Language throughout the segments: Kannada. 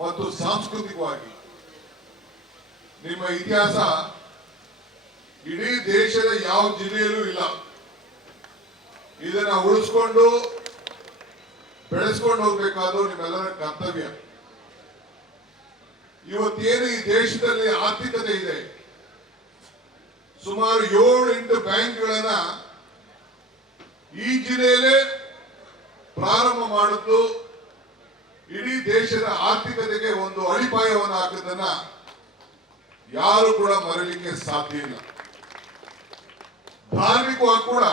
ಮತ್ತು ಸಾಂಸ್ಕೃತಿಕವಾಗಿ ನಿಮ್ಮ ಇತಿಹಾಸ ಇಡೀ ದೇಶದ ಯಾವ ಜಿಲ್ಲೆಯಲ್ಲೂ ಇಲ್ಲ. ಇದನ್ನ ಉಳಿಸ್ಕೊಂಡು ಬೆಳೆಸ್ಕೊಂಡು ಹೋಗ್ಬೇಕಾದ್ರು ನಿಮ್ಮೆಲ್ಲರ ಕರ್ತವ್ಯ. ಇವತ್ತೇನು ಈ ದೇಶದಲ್ಲಿ ಆರ್ಥಿಕತೆ ಇದೆ, ಸುಮಾರು 7-8 ಬ್ಯಾಂಕ್ಗಳನ್ನ ಈ ಜಿಲ್ಲೆಯಲ್ಲೇ ಪ್ರಾರಂಭ ಮಾಡಿದ್ದು ಇಡೀ ದೇಶದ ಆರ್ಥಿಕತೆಗೆ ಒಂದು ಅಡಿಪಾಯವನ್ನು ಹಾಕಿದ್ದನ್ನ ಯಾರು ಕೂಡ ಮರೆಯಲಿಕ್ಕೆ ಸಾಧ್ಯ ಇಲ್ಲ. ಧಾರ್ಮಿಕವಾಗಿ ಕೂಡ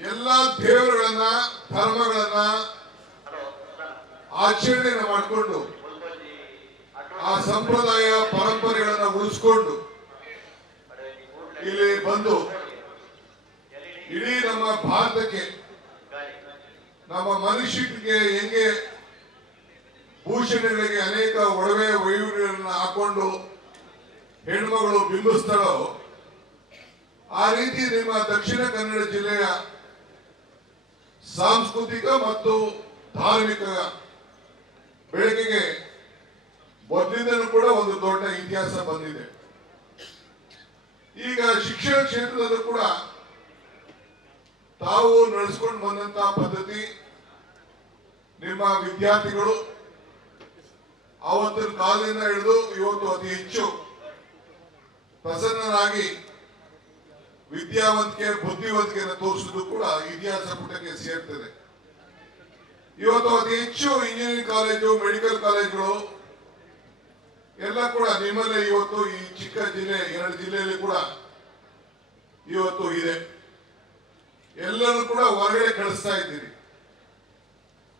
ಎಲ್ಲ ದೇವರುಗಳನ್ನ ಧರ್ಮಗಳನ್ನ ಆಚರಣೆ ಮಾಡಿಕೊಂಡು ಆ ಸಂಪ್ರದಾಯ ಪರಂಪರೆಗಳನ್ನ ಉಳಿಸ್ಕೊಂಡು ಇಲ್ಲಿ ಬಂದು ಇಡೀ ನಮ್ಮ ಭಾರತಕ್ಕೆ ನಮ್ಮ ಮನುಷ್ಯನಿಗೆ ಹೆಂಗೆ ಭೂಷಣಗಳಿಗೆ ಅನೇಕ ಒಡವೆ ವೈವಿಧ್ಯಗಳನ್ನ ಹಾಕೊಂಡು ಹೆಣ್ಮಗಳು ಬಿಂಬಿಸ್ತಾಳೋ ಆ ರೀತಿ ನಿಮ್ಮ ದಕ್ಷಿಣ ಕನ್ನಡ ಜಿಲ್ಲೆಯ ಸಾಂಸ್ಕೃತಿಕ ಮತ್ತು ಧಾರ್ಮಿಕ ಬೆಳಕಿಗೆ ಮೊದಲಿಂದಲೂ ಕೂಡ ಒಂದು ದೊಡ್ಡ ಇತಿಹಾಸ ಬಂದಿದೆ. ಈಗ ಶಿಕ್ಷಣ ಕ್ಷೇತ್ರದಲ್ಲೂ ಕೂಡ ತಾವು ನಡೆಸ್ಕೊಂಡು ಬಂದಂತಹ ಪದ್ಧತಿ, ನಿಮ್ಮ ವಿದ್ಯಾರ್ಥಿಗಳು ಆವತ್ತಿನ ಕಾಲದಿಂದ ಹಿಡಿದು ಇವತ್ತು ಅತಿ ಹೆಚ್ಚು ಪ್ರಸನ್ನರಾಗಿ ವಿದ್ಯಾವಂತಿಕೆ ಬುದ್ಧಿವಂತಿಕೆಯನ್ನು ತೋರಿಸುವುದು ಕೂಡ ಇತಿಹಾಸ ಪುಟಕ್ಕೆ ಸೇರ್ತದೆ. ಇವತ್ತು ಅತಿ ಹೆಚ್ಚು ಇಂಜಿನಿಯರಿಂಗ್ ಕಾಲೇಜು, ಮೆಡಿಕಲ್ ಕಾಲೇಜುಗಳು ಎಲ್ಲ ಕೂಡ ನಿಮ್ಮಲ್ಲೇ ಇವತ್ತು ಈ ಚಿಕ್ಕ ಜಿಲ್ಲೆ 2 ಜಿಲ್ಲೆಯಲ್ಲಿ ಕೂಡ ಇವತ್ತು ಇದೆ. ಎಲ್ಲರೂ ಕೂಡ ಹೊರಗಡೆ ಕಳಿಸ್ತಾ ಇದ್ದೀರಿ.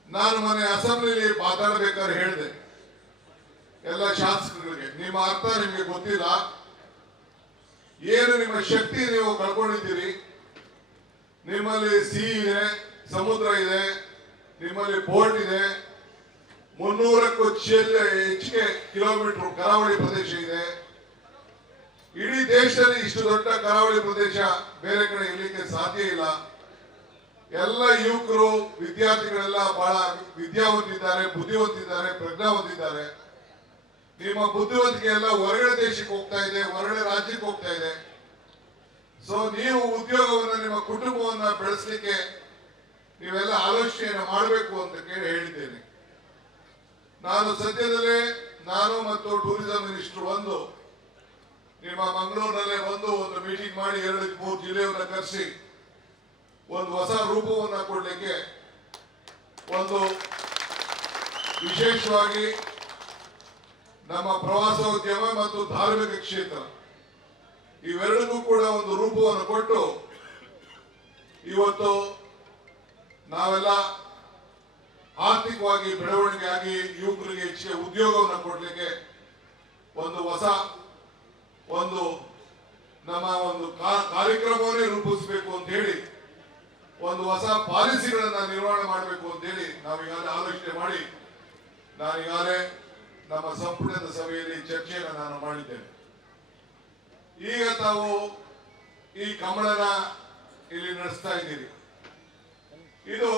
ನಾನು ಮೊನ್ನೆ ಅಸೆಂಬ್ಲಿಯಲ್ಲಿ ಮಾತಾಡಬೇಕಾದ್ರೆ ಹೇಳಿದೆ ಎಲ್ಲ ಶಾಸಕರಿಗೆ, ನಿಮ್ಮ ಅರ್ಥ ನಿಮಗೆ ಗೊತ್ತಿಲ್ಲ, ಏನು ನಿಮ್ಮ ಶಕ್ತಿ ನೀವು ಕಳ್ಕೊಂಡಿದ್ದೀರಿ. ನಿಮ್ಮಲ್ಲಿ ಸಿ ಇದೆ, ಸಮುದ್ರ ಇದೆ, ನಿಮ್ಮಲ್ಲಿ ಪೋರ್ಟ್ ಇದೆ, 300ಕ್ಕೂ ಹೆಚ್ಚಿಗೆ ಕಿಲೋಮೀಟರ್ ಕರಾವಳಿ ಪ್ರದೇಶ ಇದೆ. ಇಡೀ ದೇಶದಲ್ಲಿ ಇಷ್ಟು ದೊಡ್ಡ ಕರಾವಳಿ ಪ್ರದೇಶ ಬೇರೆ ಕಡೆ ಇರಲಿಕ್ಕೆ ಸಾಧ್ಯ ಇಲ್ಲ. ಎಲ್ಲ ಯುವಕರು ವಿದ್ಯಾರ್ಥಿಗಳೆಲ್ಲ ಬಹಳ ವಿದ್ಯಾವಂತಿದ್ದಾರೆ, ಬುದ್ಧಿವಂತಿದ್ದಾರೆ, ಪ್ರಜ್ಞಾವಂತಿದ್ದಾರೆ. ನಿಮ್ಮ ಬುದ್ಧಿವಂತಿಕೆ ಎಲ್ಲ ಹೊರಗಡೆ ದೇಶಕ್ಕೆ ಹೋಗ್ತಾ ಇದೆ, ಹೊರಗಡೆ ರಾಜ್ಯಕ್ಕೆ ಹೋಗ್ತಾ ಇದೆ. ಸೊ ನೀವು ಉದ್ಯೋಗವನ್ನು, ನಿಮ್ಮ ಕುಟುಂಬವನ್ನ ಬೆಳೆಸಲಿಕ್ಕೆ ನೀವೆಲ್ಲ ಆಲೋಚನೆಯನ್ನು ಮಾಡಬೇಕು ಅಂತ ಕೇಳಿ ಹೇಳಿದ್ದೇನೆ. ನಾನು ಸದ್ಯದಲ್ಲೇ ನಾನು ಮತ್ತು ಟೂರಿಸಂ ಮಿನಿಸ್ಟರ್ ಬಂದು ನಿಮ್ಮ ಮಂಗಳೂರಿನಲ್ಲೇ ಬಂದು ಒಂದು ಮೀಟಿಂಗ್ ಮಾಡಿ 2-3 ಜಿಲ್ಲೆಯನ್ನ ಕರೆಸಿ ಒಂದು ಹೊಸ ರೂಪವನ್ನು ಕೊಡಲಿಕ್ಕೆ, ಒಂದು ವಿಶೇಷವಾಗಿ ನಮ್ಮ ಪ್ರವಾಸೋದ್ಯಮ ಮತ್ತು ಧಾರ್ಮಿಕ ಕ್ಷೇತ್ರ ಇವೆರಡಕ್ಕೂ ಕೂಡ ಒಂದು ರೂಪವನ್ನು ಕೊಟ್ಟು ಇವತ್ತು ನಾವೆಲ್ಲ ಆರ್ಥಿಕವಾಗಿ ಬೆಳವಣಿಗೆ ಆಗಿ ಯುವಕರಿಗೆ ಹೆಚ್ಚಿಗೆ ಉದ್ಯೋಗವನ್ನು ಕೊಡಲಿಕ್ಕೆ ಒಂದು ಹೊಸ ನಮ್ಮ ಒಂದು ಕಾರ್ಯಕ್ರಮವನ್ನೇ ರೂಪಿಸಬೇಕು ಅಂತ ಹೇಳಿ, ಒಂದು ಹೊಸ ಪಾಲಿಸಿಗಳನ್ನ ನಿರ್ವಹಣೆ ಮಾಡಬೇಕು ಅಂತ ಹೇಳಿ ನಾವೀಗಾಗಲೇ ಆಲೋಚನೆ ಮಾಡಿ ನಾನೀಗಾಗಲೇ ನಮ್ಮ ಸಂಪುಟದ ಸಭೆಯಲ್ಲಿ ಚರ್ಚೆಯನ್ನು ನಾನು ಮಾಡಿದ್ದೇನೆ. ಈಗ ತಾವು ಈ ಕಮಲನ ಇಲ್ಲಿ ನಡೆಸ್ತಾ ಇದ್ದೀರಿ. ಇದು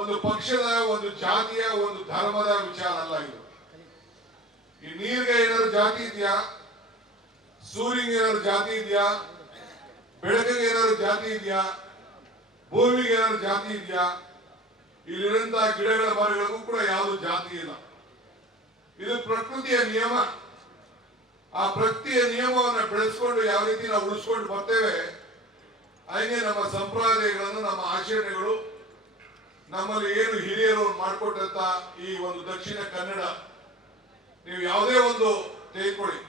ಒಂದು ಪಕ್ಷದ, ಒಂದು ಜಾತಿಯ, ಒಂದು ಧರ್ಮದ ವಿಚಾರ ಅಲ್ಲ. ಇದು ಈ ನೀರಿಗೆ ಏನಾದ್ರು ಜಾತಿ ಇದೆಯಾ, ಸೂರ್ಯಗೆ ಏನಾದ್ರು ಜಾತಿ ಇದೆಯಾ, ಬೆಳಕಿಗೆ ಏನಾದ್ರು ಜಾತಿ ಇದೆಯಾ, ಭೂಮಿಗೆ ಏನಾದ್ರು ಜಾತಿ ಇದೆಯಾ? ಇಲ್ಲಿರುವಂತಹ ಗಿಡಗಳ ಮರಗಳಿಗೂ ಕೂಡ ಯಾವುದು ಜಾತಿ ಇಲ್ಲ. ಇದು ಪ್ರಕೃತಿಯ ನಿಯಮ. ಆ ಪ್ರಕೃತಿಯ ನಿಯಮವನ್ನು ಬೆಳೆಸ್ಕೊಂಡು ಯಾವ ರೀತಿ ನಾವು ಉಳಿಸ್ಕೊಂಡು ಬರ್ತೇವೆ, ಹಾಗೆ ನಮ್ಮ ಸಂಪ್ರದಾಯಗಳನ್ನು, ನಮ್ಮ ಆಚರಣೆಗಳು, ನಮ್ಮಲ್ಲಿ ಏನು ಹಿರಿಯರು ಮಾಡಿಕೊಟ್ಟಂತ ಈ ಒಂದು ದಕ್ಷಿಣ ಕನ್ನಡ, ನೀವು ಯಾವುದೇ ಒಂದು ತೆಗೆದುಕೊಳ್ಳಿ,